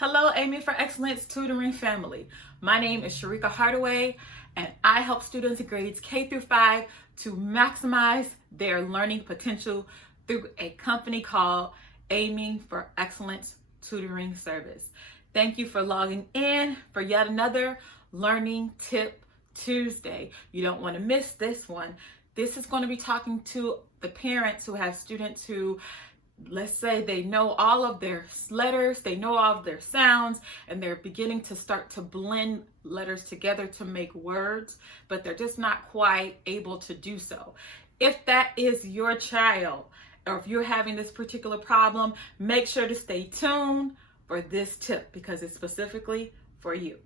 Hello, Aiming for Excellence Tutoring family. My name is Sharika Hardaway, and I help students in grades K through 5 to maximize their learning potential through a company called Aiming for Excellence Tutoring Service. Thank you for logging in for yet another Learning Tip Tuesday. You don't want to miss this one. This is going to be talking to the parents who have students who, let's say, they know all of their letters, they know all of their sounds, and they're beginning to start to blend letters together to make words, but they're just not quite able to do so. If that is your child, or if you're having this particular problem, make sure to stay tuned for this tip because it's specifically for you.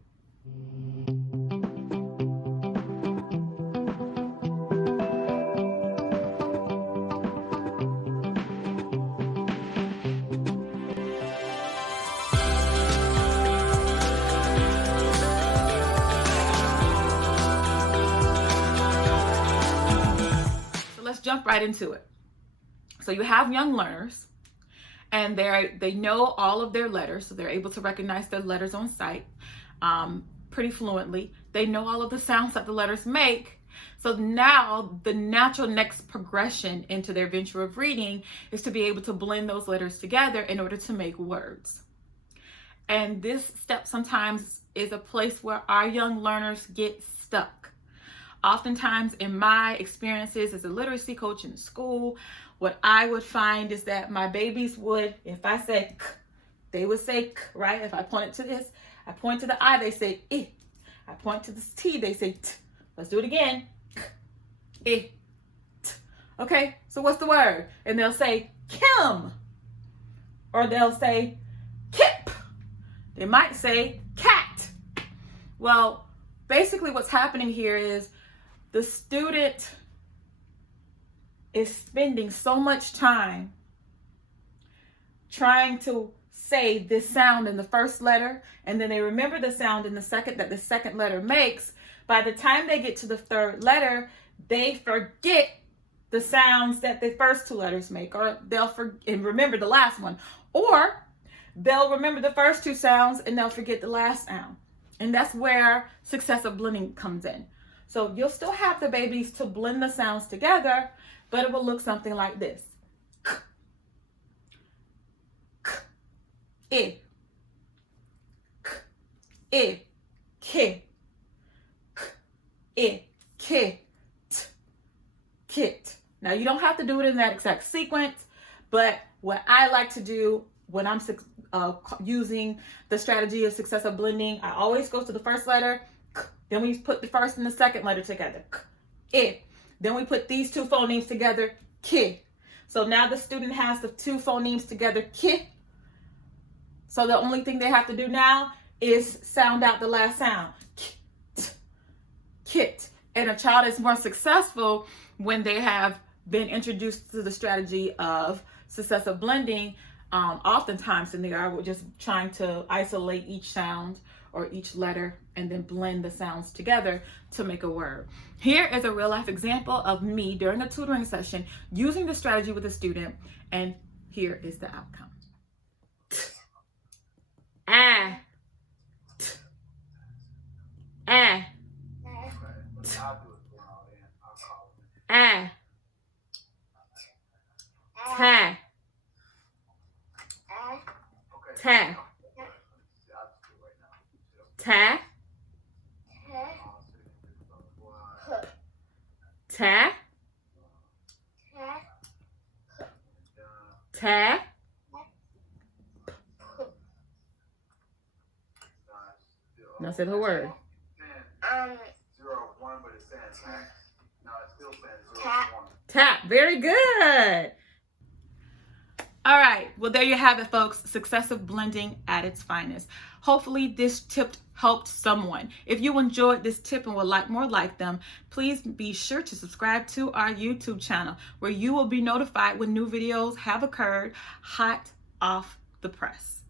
Let's jump right into it. So you have young learners, and they know all of their letters, so they're able to recognize their letters on sight pretty fluently. They know all of the sounds that the letters make. So now the natural next progression into their venture of reading is to be able to blend those letters together in order to make words. And this step sometimes is a place where our young learners get stuck. Oftentimes in my experiences as a literacy coach in school, what I would find is that my babies would, if I say k, they would say k, right? If I pointed to this, I point to the I, they say I. I point to this T, they say t. Let's do it again. K, I, t. Okay, so what's the word? And they'll say Kim, or they'll say Kip. They might say cat. Well, basically what's happening here is the student is spending so much time trying to say this sound in the first letter, and then they remember the sound in the second that the second letter makes. By the time they get to the third letter, they forget the sounds that the first two letters make, or they'll and remember the last one, or they'll remember the first two sounds and they'll forget the last sound. And that's where successive blending comes in. So you'll still have the babies to blend the sounds together, but it will look something like this. K, k, I, k, I, k, t, kit. Now you don't have to do it in that exact sequence, but what I like to do when I'm using the strategy of successive blending, I always go to the first letter, k, then we put the first and the second letter together, k, I. Then we put these two phonemes together, ki. So now the student has the two phonemes together, ki. So the only thing they have to do now is sound out the last sound, kit, kit. And a child is more successful when they have been introduced to the strategy of successive blending oftentimes than they are just trying to isolate each sound or each letter and then blend the sounds together to make a word. Here is a real life example of me during a tutoring session using the strategy with a student, and here is the outcome. T, ah, t, ah, t, ah, ta, ta, ta, ta, ta, now say the word. Tap. Very good. All right, well, there you have it, folks. Successive blending at its finest. Hopefully this tip helped someone. If you enjoyed this tip and would like more like them, please be sure to subscribe to our YouTube channel, where you will be notified when new videos have occurred hot off the press.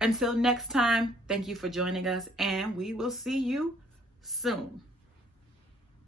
Until next time, thank you for joining us, and we will see you soon.